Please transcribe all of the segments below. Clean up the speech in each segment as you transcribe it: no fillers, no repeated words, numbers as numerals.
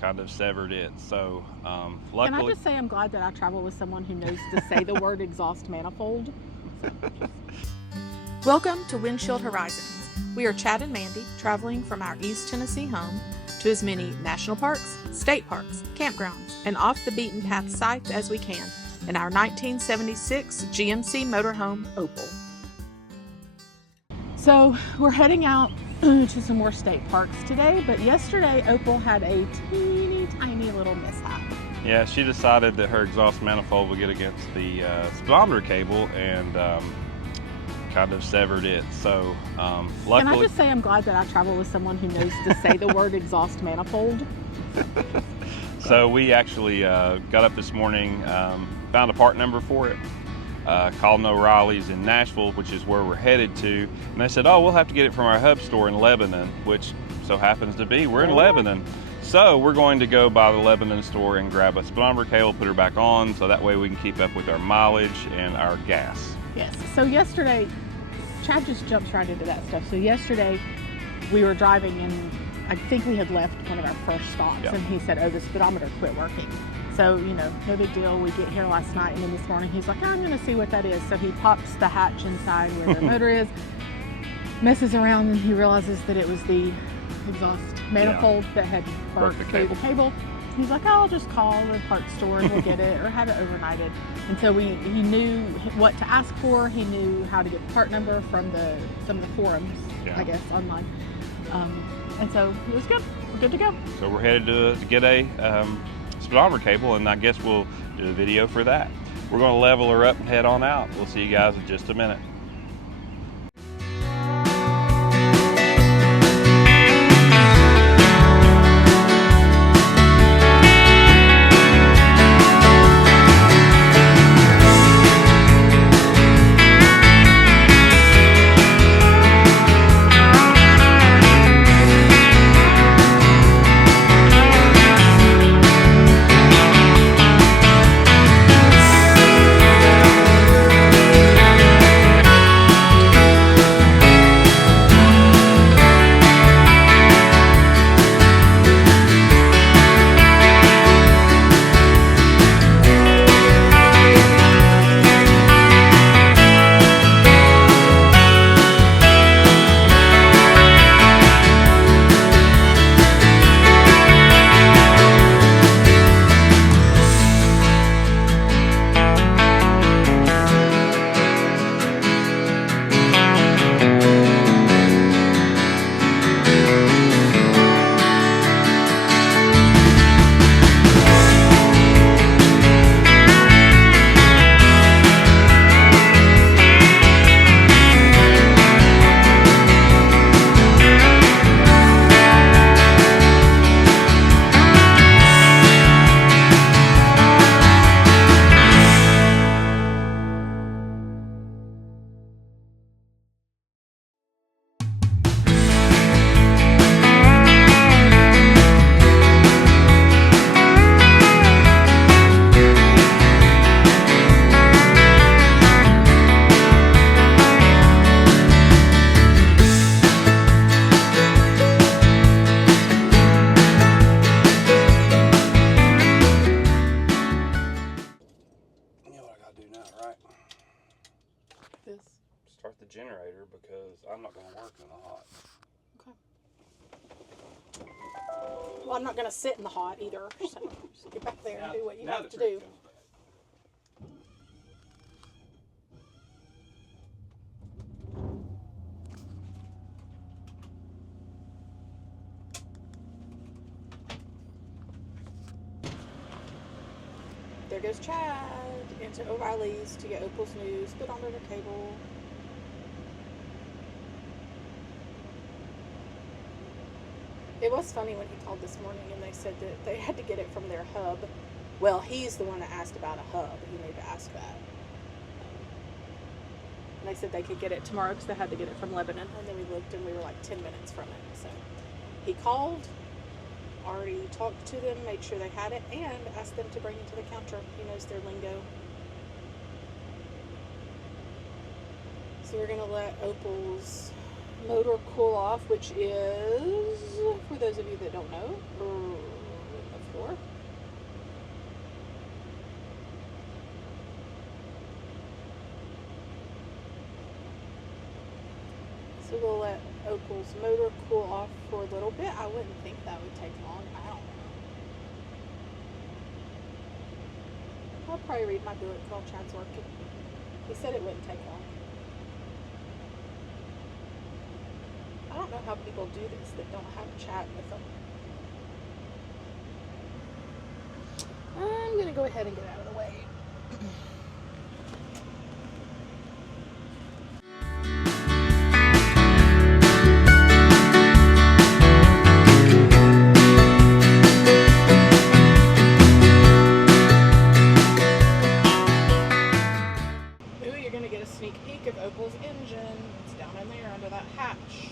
kind of severed it. So luckily. Can I just say I'm glad that I travel with someone who knows to say the word exhaust manifold. Welcome to Windshield Horizons. We are Chad and Mandy, traveling from our East Tennessee home to as many national parks, state parks, campgrounds, and off-the-beaten-path sites as we can in our 1976 GMC Motorhome Opel. So we're heading out to some more state parks today, but yesterday Opel had a teeny tiny little mishap. Yeah, she decided that her exhaust manifold would get against the speedometer cable and kind of severed it. So luckily. Can I just say I'm glad that I travel with someone who knows to say the word exhaust manifold? So we actually got up this morning, found a part number for it, called O'Reilly's in Nashville, which is where we're headed to, and they said, oh, we'll have to get it from our hub store in Lebanon, which so happens to be, we're in Lebanon. So we're going to go by the Lebanon store and grab a speedometer cable, put her back on, so that way we can keep up with our mileage and our gas. Yes, so yesterday, Chad just jumps right into that stuff. So yesterday we were driving and I think we had left one of our first stops, and he said, oh, the speedometer quit working. So, you know, no big deal. We get here last night, and then this morning he's like, oh, I'm going to see what that is. So he pops the hatch inside where the motor is, messes around, and he realizes that it was the exhaust manifold that had burnt the cable. He's like, oh, I'll just call the parts store and we'll get it, or have it overnighted. And so he knew what to ask for. He knew how to get the part number from some of the forums, I guess, online. And so it was good. We're good to go. So we're headed to get a speedometer cable, and I guess we'll do a video for that. We're going to level her up and head on out. We'll see you guys in just a minute. Start the generator because I'm not going to work in the hot. Okay. Well, I'm not going to sit in the hot either, so just get back there and do what you have to do. There goes Chad into O'Reilly's to get Opel's new speedometer cable. It was funny when he called this morning and they said that they had to get it from their hub. Well, he's the one that asked about a hub. He knew to ask that. And they said they could get it tomorrow because they had to get it from Lebanon. And then we looked and we were like 10 minutes from it. So he called, already talked to them, made sure they had it, and asked them to bring it to the counter. He knows their lingo. So we're going to let Opel's motor cool off, which is, for those of you that don't know, We'll let Opel's motor cool off for a little bit. I wouldn't think that would take long. I don't know. I'll probably read my book while Chad's working. He said it wouldn't take long. I don't know how people do this that don't have Chad with them. I'm going to go ahead and get out of the way. Opel's engine. It's down in there under that hatch.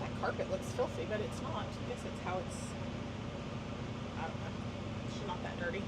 That carpet looks filthy, but it's not. I guess it's how it's, I don't know. It's not that dirty.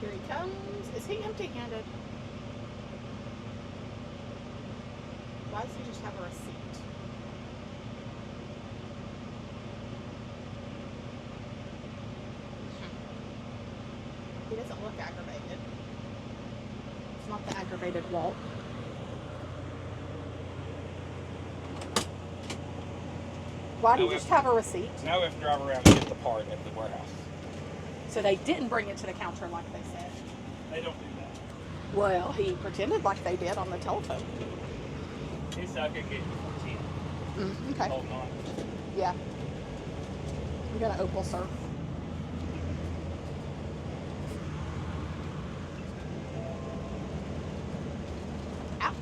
Here he comes. Is he empty-handed? Why does he just have a receipt? He doesn't look aggravated. It's not the aggravated walk. Why do you just have a receipt? Now we have to drive around and get the part at the warehouse. So they didn't bring it to the counter like they said. They don't do that. Well, he pretended like they did on the telephone. He said I could get you 14. Okay. Holding on. Yeah. We got an Opel Surf. Ow.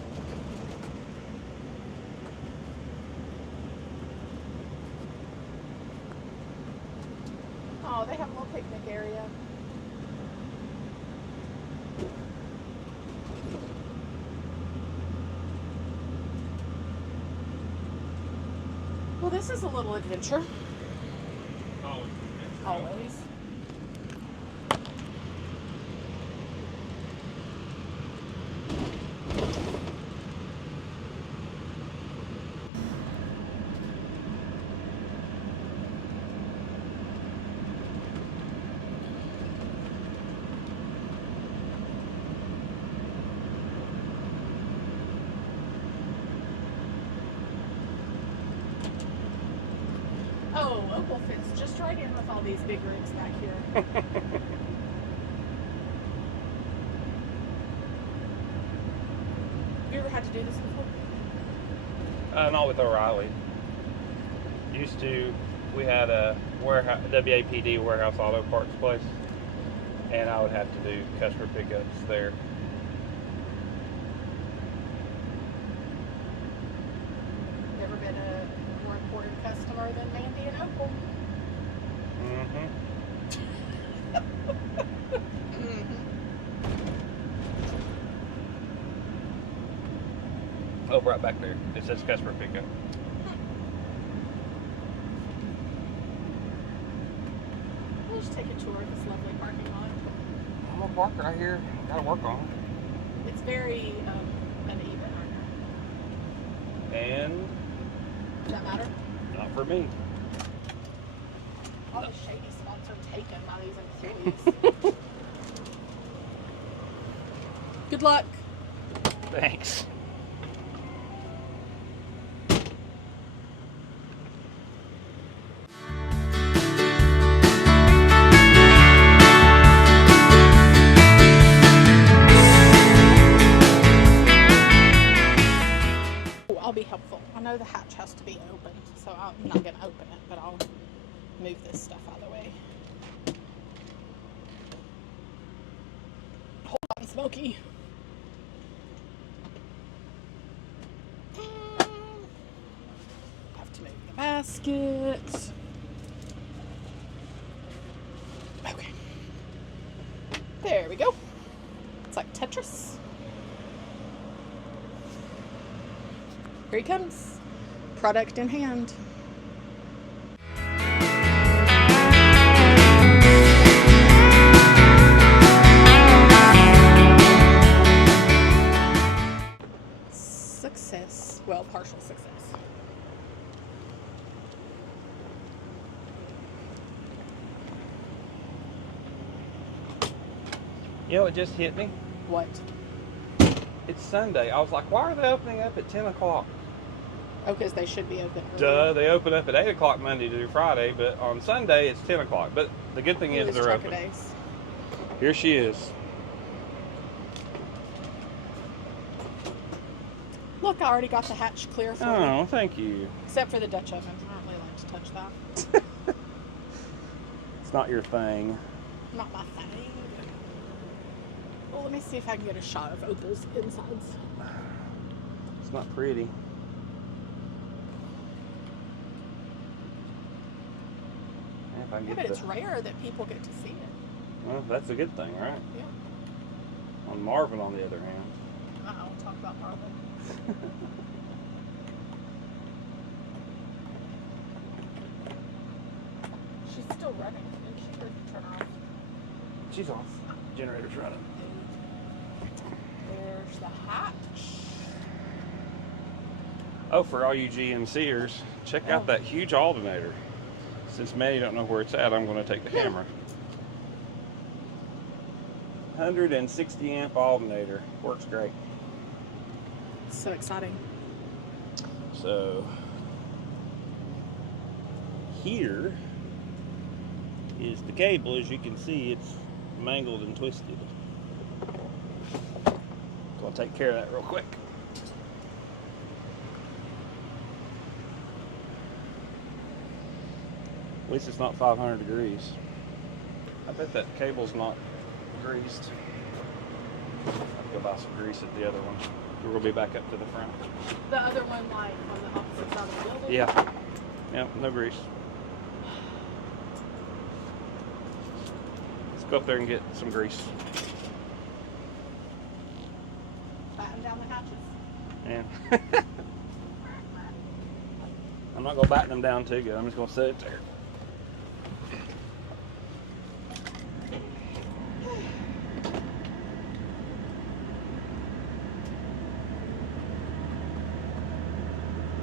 Oh, they have a little picnic area. Well, this is a little adventure. Always. Always. Oh, Opel fits just right in with all these big rigs back here. You ever had to do this before? Not with O'Reilly. Used to, we had a warehouse, WAPD warehouse auto parts place, and I would have to do customer pickups there. Never been a more important customer than Mandy and Opel. Mm-hmm. Oh, right back there. It says customer pickup. We'll just take a tour of this lovely parking lot. I'm gonna park right here. Gotta work on it. It's very uneven right And now. Does that matter? not for me. All the shady spots are taken by these employees. Good luck. Thanks. I'll be helpful. I know the hatch has to be opened, so I'm not going to open it, but I'll move this stuff out of the way. Hold on, Smokey. Have to move the basket. Okay. There we go. It's like Tetris. Here he comes. Product in hand. Success. Well, partial success. You know, it just hit me. What? It's Sunday. I was like, why are they opening up at 10 o'clock? Oh, because they should be open early. Duh, they open up at 8 o'clock Monday through Friday, but on Sunday it's 10 o'clock. But the good thing is they're open. Days. Here she is. Look, I already got the hatch clear for you. Oh, thank you. Except for the Dutch oven. I don't really like to touch that. It's not your thing. Not my thing. Well, let me see if I can get a shot of Opel's insides. It's not pretty. If I can Yeah, get but it's rare that people get to see it. Well, that's a good thing, right? Yeah. On Marvin, on the other hand. We'll talk about Marvin. She's still running. Didn't she turn off? She's off. Generator's running. There's the hatch. Oh, for all you GMCers, check out that huge alternator. Since Maddie don't know where it's at, I'm going to take the camera. 160 amp alternator. Works great. So exciting. So, here is the cable. As you can see, it's mangled and twisted. So I'll take care of that real quick. At least it's not 500 degrees. I bet that cable's not greased. I'll go buy some grease at the other one. We're going to be back up to the front. The other one, like, on the opposite side of the building? Yeah. Yeah, no grease. Let's go up there and get some grease. Batten down the hatches. Yeah. I'm not going to batten them down too good. I'm just going to set it there.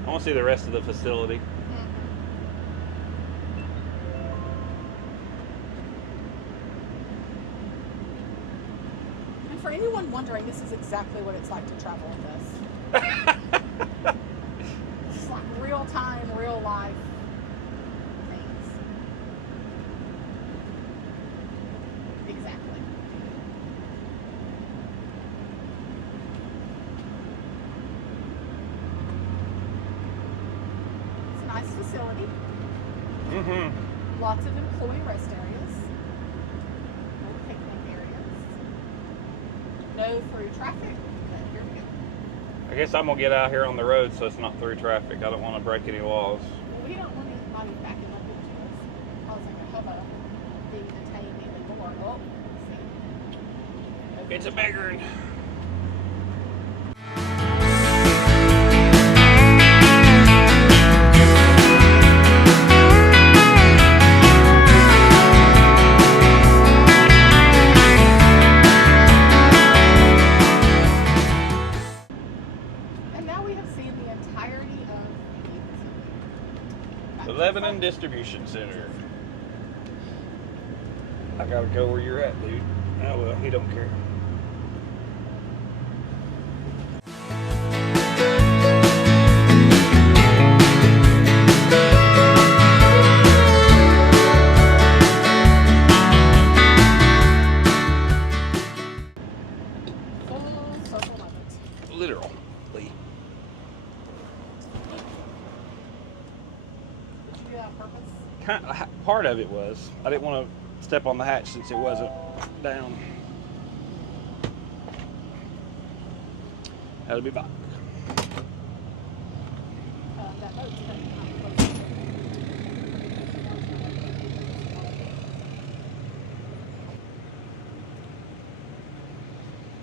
I want to see the rest of the facility. And for anyone wondering, this is exactly what it's like to travel with this. It's like real time, real life things. Exactly. It's a nice facility. Mm-hmm. Lots of employee rest areas. No picnic areas. No through traffic. But here we go. I guess I'm going to get out here on the road so it's not through traffic. I don't want to break any laws. We don't want anybody backing up into us, causing a hubbub, being detained even more. Oh, see. It's a bigger one. And now we have seen the entirety of The Lebanon Distribution Center. I gotta go where you're at, dude. Oh well, he don't care. full circle moments. Literally. Did you do that on purpose? Part of it was. I didn't want to step on the hatch since it wasn't down. Had to be back. That boat's pretty close.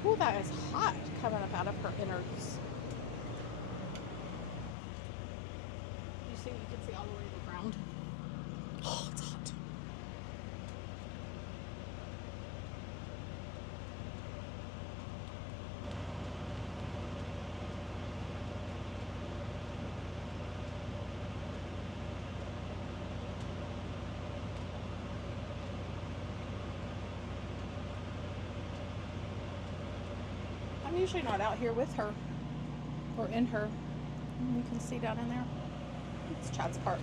Ooh, that is hot coming up out of her innards. You can see all the way to the ground. Oh, it's hot. usually not out here with her or in her. You can see down in there. It's Chad's part.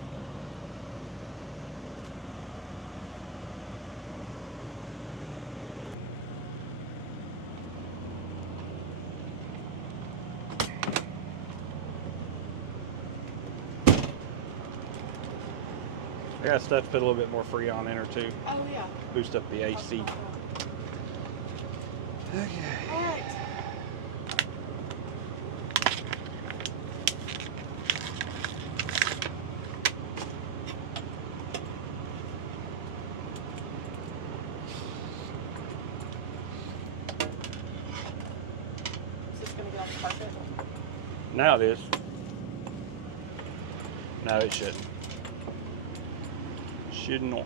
I got stuff to put a little bit more Freon in her too. Oh yeah. Boost up the AC. Okay. All right. Is this gonna get on the carpet? Now it is. No, it shouldn't. Should not.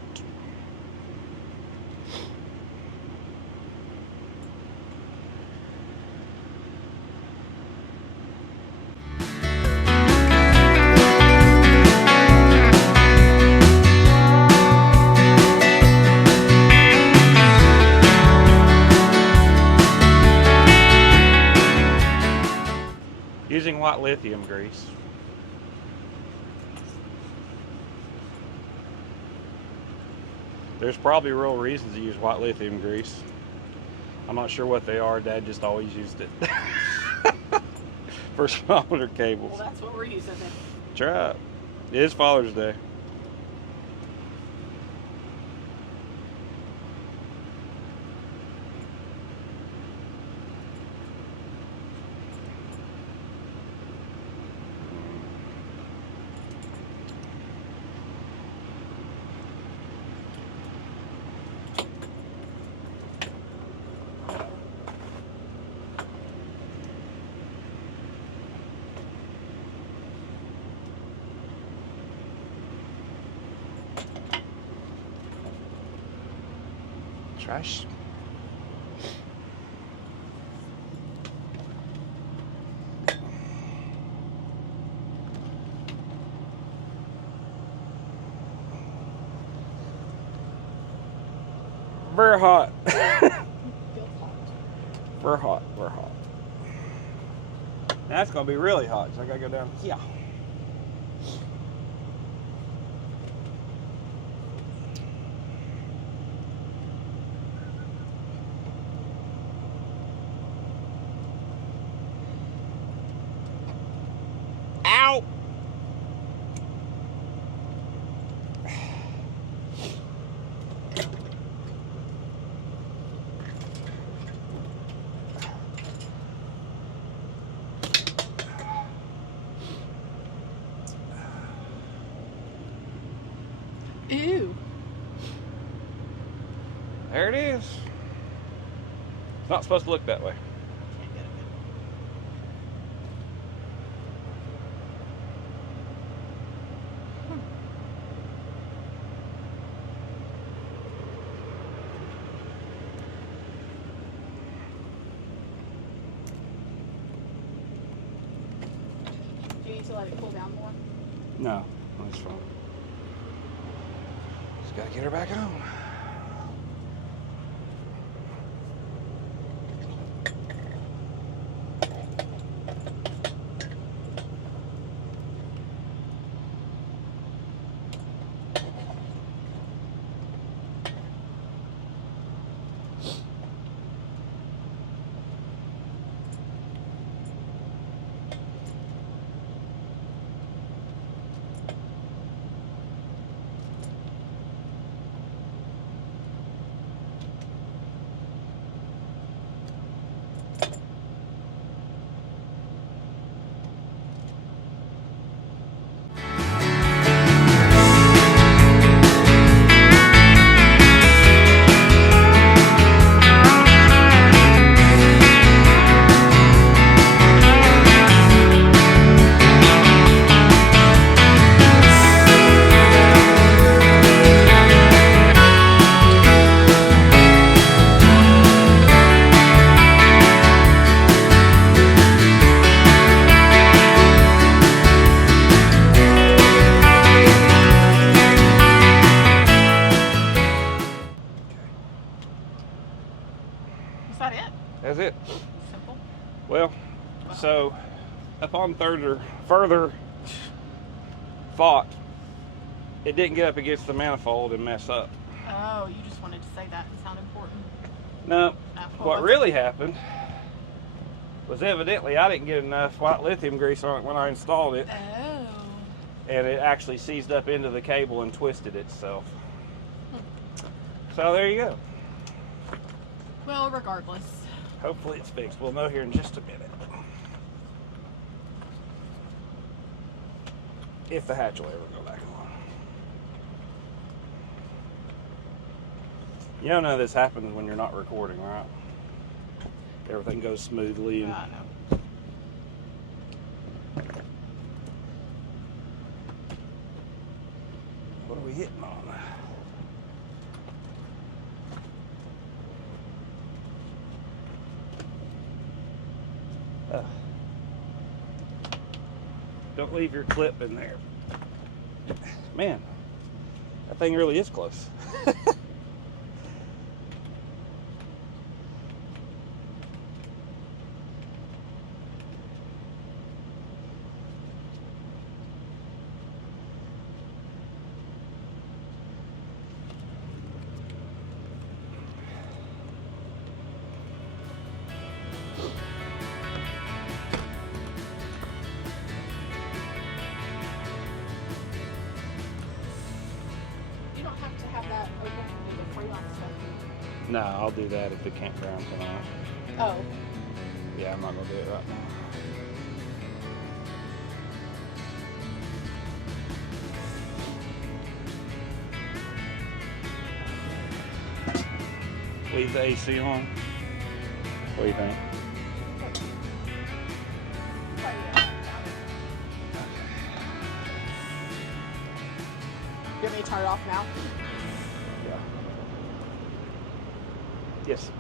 Using white lithium grease. There's probably real reasons to use white lithium grease. I'm not sure what they are. Dad just always used it for speedometer cables. Well, that's what we're using then. Try it. It is Father's Day. Trash. Very hot. We're hot. We're hot. That's gonna be really hot, so I gotta go down here. Ow! Ew. There it is. It's not supposed to look that way. Can't get it. Do you need to let it cool down more? No, that's fine. Just gotta get her back home. Is that it? That's it. Simple. Well, so upon further thought, it didn't get up against the manifold and mess up. Oh, you just wanted to say that and sound important. No, Oh, what really happened was evidently I didn't get enough white lithium grease on it when I installed it. Oh. And it actually seized up into the cable and twisted itself. So there you go. Well, regardless. Hopefully it's fixed. We'll know here in just a minute. If the hatch will ever go back on. You know none of this happens when you're not recording, right? Everything goes smoothly. And I know. what are we hitting on? Don't leave your clip in there. Man, that thing really is close. You don't have to have that open to the freon stuff. No, I'll do that if the campground's on. Oh. Yeah, I'm not gonna do it right now. Leave the AC on. What do you think? You want me to turn it off now? Yeah. Yes.